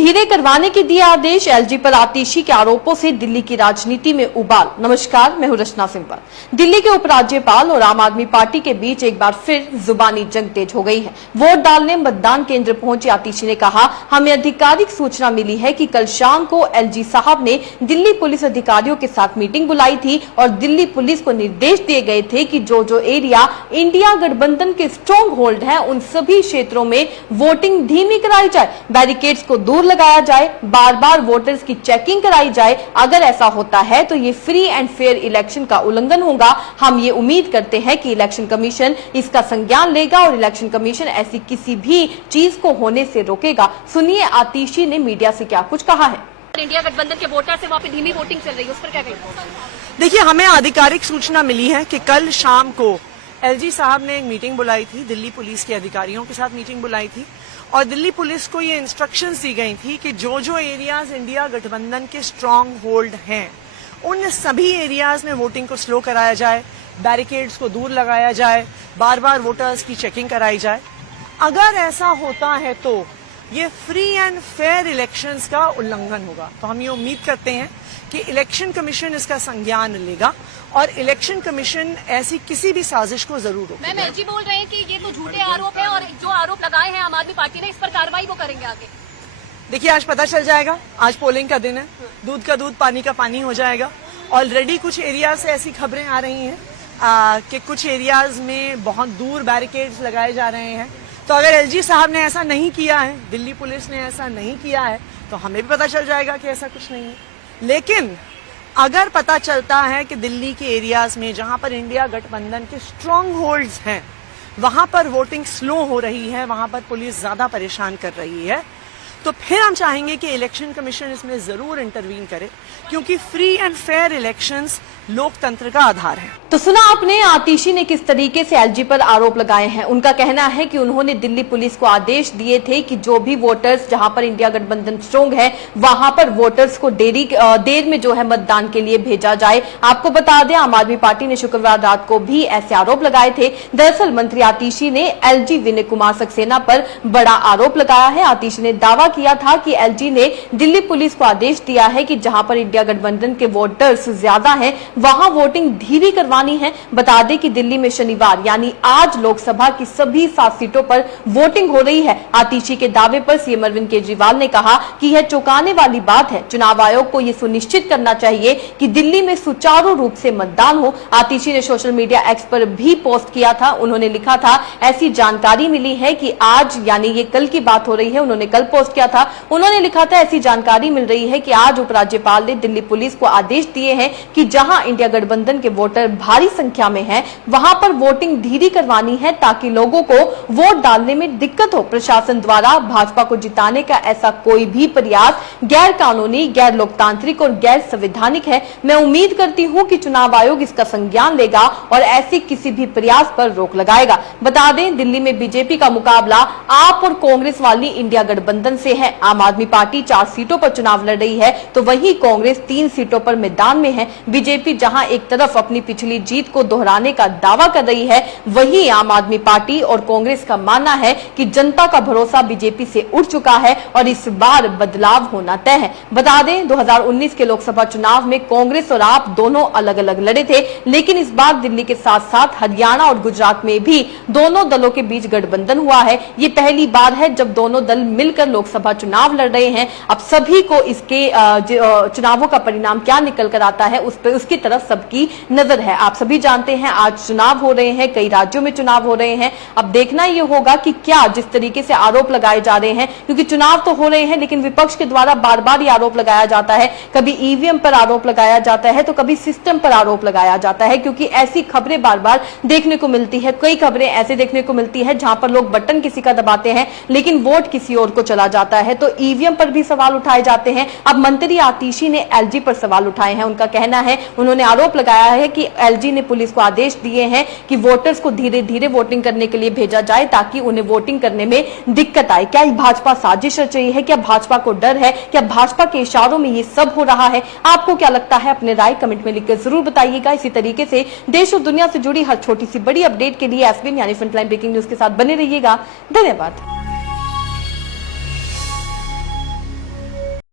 धीरे करवाने के दिए आदेश, एलजी पर आतिशी के आरोपों से दिल्ली की राजनीति में उबाल। नमस्कार, मैं हूं रचना सिंपल। दिल्ली के उपराज्यपाल और आम आदमी पार्टी के बीच एक बार फिर जुबानी जंग तेज हो गई है। वोट डालने मतदान केंद्र पहुंचे आतिशी ने कहा, हमें आधिकारिक सूचना मिली है कि कल शाम को एलजी साहब ने दिल्ली पुलिस अधिकारियों के साथ मीटिंग बुलाई थी और दिल्ली पुलिस को निर्देश दिए गए थे कि जो एरिया इंडिया गठबंधन के स्ट्रॉन्ग होल्ड है उन सभी क्षेत्रों में वोटिंग धीमी कराई जाए, बैरिकेड्स को दूर लगाया जाए, बार बार वोटर्स की चेकिंग कराई जाए। अगर ऐसा होता है तो ये फ्री एंड फेयर इलेक्शन का उल्लंघन होगा। हम ये उम्मीद करते हैं कि इलेक्शन कमीशन इसका संज्ञान लेगा और इलेक्शन कमीशन ऐसी किसी भी चीज को होने से रोकेगा। सुनिए आतिशी ने मीडिया से क्या कुछ कहा है। इंडिया गठबंधन के वोटर्स से वहाँ पे धीमी वोटिंग चल रही है, उस पर क्या कहेंगे? देखिए, हमें आधिकारिक सूचना मिली है कि कल शाम को एलजी साहब ने एक मीटिंग बुलाई थी, दिल्ली पुलिस के अधिकारियों के साथ मीटिंग बुलाई थी और दिल्ली पुलिस को ये इंस्ट्रक्शंस दी गई थी कि जो एरियाज इंडिया गठबंधन के स्ट्रांग होल्ड हैं उन सभी एरियाज में वोटिंग को स्लो कराया जाए, बैरिकेड्स को दूर लगाया जाए, बार बार वोटर्स की चेकिंग कराई जाए। अगर ऐसा होता है तो ये फ्री एंड फेयर इलेक्शंस का उल्लंघन होगा। तो हम ये उम्मीद करते हैं कि इलेक्शन कमीशन इसका संज्ञान लेगा और इलेक्शन कमीशन ऐसी किसी भी साजिश को जरूर रोकेगा। मैम, एलजी बोल रहे हैं कि ये तो झूठे आरोप है और जो आरोप लगाए हैं आम आदमी पार्टी ने, इस पर कार्रवाई वो करेंगे आगे। देखिए, आज पता चल जाएगा। आज पोलिंग का दिन है, दूध का दूध पानी का पानी हो जाएगा। ऑलरेडी कुछ एरियाज से ऐसी खबरें आ रही हैं कि कुछ एरियाज में बहुत दूर बैरिकेड्स लगाए जा रहे हैं। तो अगर एलजी साहब ने ऐसा नहीं किया है, दिल्ली पुलिस ने ऐसा नहीं किया है, तो हमें भी पता चल जाएगा कि ऐसा कुछ नहीं है। लेकिन अगर पता चलता है कि दिल्ली के एरियाज में जहां पर इंडिया गठबंधन के स्ट्रॉन्ग होल्ड्स हैं वहां पर वोटिंग स्लो हो रही है, वहां पर पुलिस ज्यादा परेशान कर रही है, तो फिर हम चाहेंगे कि इलेक्शन कमीशन इसमें जरूर इंटरवीन करे, क्योंकि फ्री एंड फेयर इलेक्शंस लोकतंत्र का आधार है। तो सुना आपने आतिशी ने किस तरीके से एलजी पर आरोप लगाए हैं। उनका कहना है कि उन्होंने दिल्ली पुलिस को आदेश दिए थे कि जो भी वोटर्स जहां पर इंडिया गठबंधन स्ट्रॉन्ग है वहां पर वोटर्स को देर में जो है मतदान के लिए भेजा जाए। आपको बता दें, आम आदमी पार्टी ने शुक्रवार रात को भी ऐसे आरोप लगाए थे। दरअसल मंत्री आतिशी ने एलजी विनय कुमार सक्सेना पर बड़ा आरोप लगाया है। आतिशी ने दावा किया था कि एलजी ने दिल्ली पुलिस को आदेश दिया है कि जहां पर इंडिया गठबंधन के वोटर्स ज्यादा हैं वहां वोटिंग धीमी करवानी है। बता दें कि दिल्ली में शनिवार यानी आज लोकसभा की सभी 7 सीटों पर वोटिंग हो रही है। आतिशी के दावे पर सीएम अरविंद केजरीवाल ने कहा कि यह चौंकाने वाली बात है। चुनाव आयोग को यह सुनिश्चित करना चाहिए कि दिल्ली में सुचारू रूप से मतदान हो। आतिशी ने सोशल मीडिया एक्स पर भी पोस्ट किया था। उन्होंने लिखा था, ऐसी जानकारी मिली है कि आज यानी ये कल की बात हो रही है, उन्होंने कल पोस्ट किया था। उन्होंने लिखा था, ऐसी जानकारी मिल रही है कि आज उपराज्यपाल ने दिल्ली पुलिस को आदेश दिए हैं कि जहां इंडिया गठबंधन के वोटर भारी संख्या में हैं वहां पर वोटिंग धीरे करवानी है ताकि लोगों को वोट डालने में दिक्कत हो। प्रशासन द्वारा भाजपा को जिताने का ऐसा कोई भी प्रयास गैर कानूनी, गैर लोकतांत्रिक और गैर संवैधानिक है। मैं उम्मीद करती हूं कि चुनाव आयोग इसका संज्ञान लेगा और ऐसे किसी भी प्रयास पर रोक लगाएगा। बता दें, दिल्ली में बीजेपी का मुकाबला आप और कांग्रेस वाली इंडिया गठबंधन से है। आम आदमी पार्टी 4 सीटों पर चुनाव लड़ रही है तो वहीं कांग्रेस 3 सीटों पर मैदान में है। बीजेपी जहां एक तरफ अपनी पिछली जीत को दोहराने का दावा कर रही है, वहीं आम आदमी पार्टी और कांग्रेस का मानना है कि जनता का भरोसा बीजेपी से उठ चुका है और इस बार बदलाव होना तय है। बता दें, 2019 के लोकसभा चुनाव में कांग्रेस और आप दोनों अलग अलग लड़े थे, लेकिन इस बार दिल्ली के साथ साथ हरियाणा और गुजरात में भी दोनों दलों के बीच गठबंधन हुआ है। ये पहली बार है जब दोनों दल मिलकर लोकसभा चुनाव लड़ रहे हैं। अब सभी को इसके चुनावों का परिणाम क्या निकल कर आता है उसकी तरफ सबकी नजर है। आप सभी जानते हैं आज चुनाव हो रहे हैं, कई राज्यों में चुनाव हो रहे हैं। अब देखना यह होगा कि क्या जिस तरीके से आरोप लगाए जा रहे हैं, क्योंकि चुनाव तो हो रहे हैं लेकिन विपक्ष के द्वारा बार बार ये आरोप लगाया जाता है। कभी ईवीएम पर आरोप लगाया जाता है तो कभी सिस्टम पर आरोप लगाया जाता है, क्योंकि ऐसी खबरें बार बार देखने को मिलती है। कई खबरें ऐसे देखने को मिलती है जहां पर लोग बटन किसी का दबाते हैं लेकिन वोट किसी और को चला जाता है। तो ईवीएम पर भी सवाल उठाए जाते हैं। अब मंत्री आतिशी ने एलजी पर सवाल उठाए हैं। उनका कहना है, उन्होंने आरोप लगाया है कि एलजी ने पुलिस को आदेश दिए हैं कि वोटर्स को धीरे धीरे वोटिंग करने के लिए भेजा जाए ताकि उन्हें वोटिंग करने में दिक्कत आए। क्या भाजपा साजिश रच रही है? क्या भाजपा को डर है? क्या भाजपा के इशारों में ये सब हो रहा है? आपको क्या लगता है? अपने राय कमेंट में लिखकर जरूर बताइएगा। इसी तरीके से देश और दुनिया से जुड़ी हर छोटी सी बड़ी अपडेट के लिए एसबीएन यानी फ्रंटलाइन ब्रेकिंग न्यूज के साथ बने रहिएगा। धन्यवाद।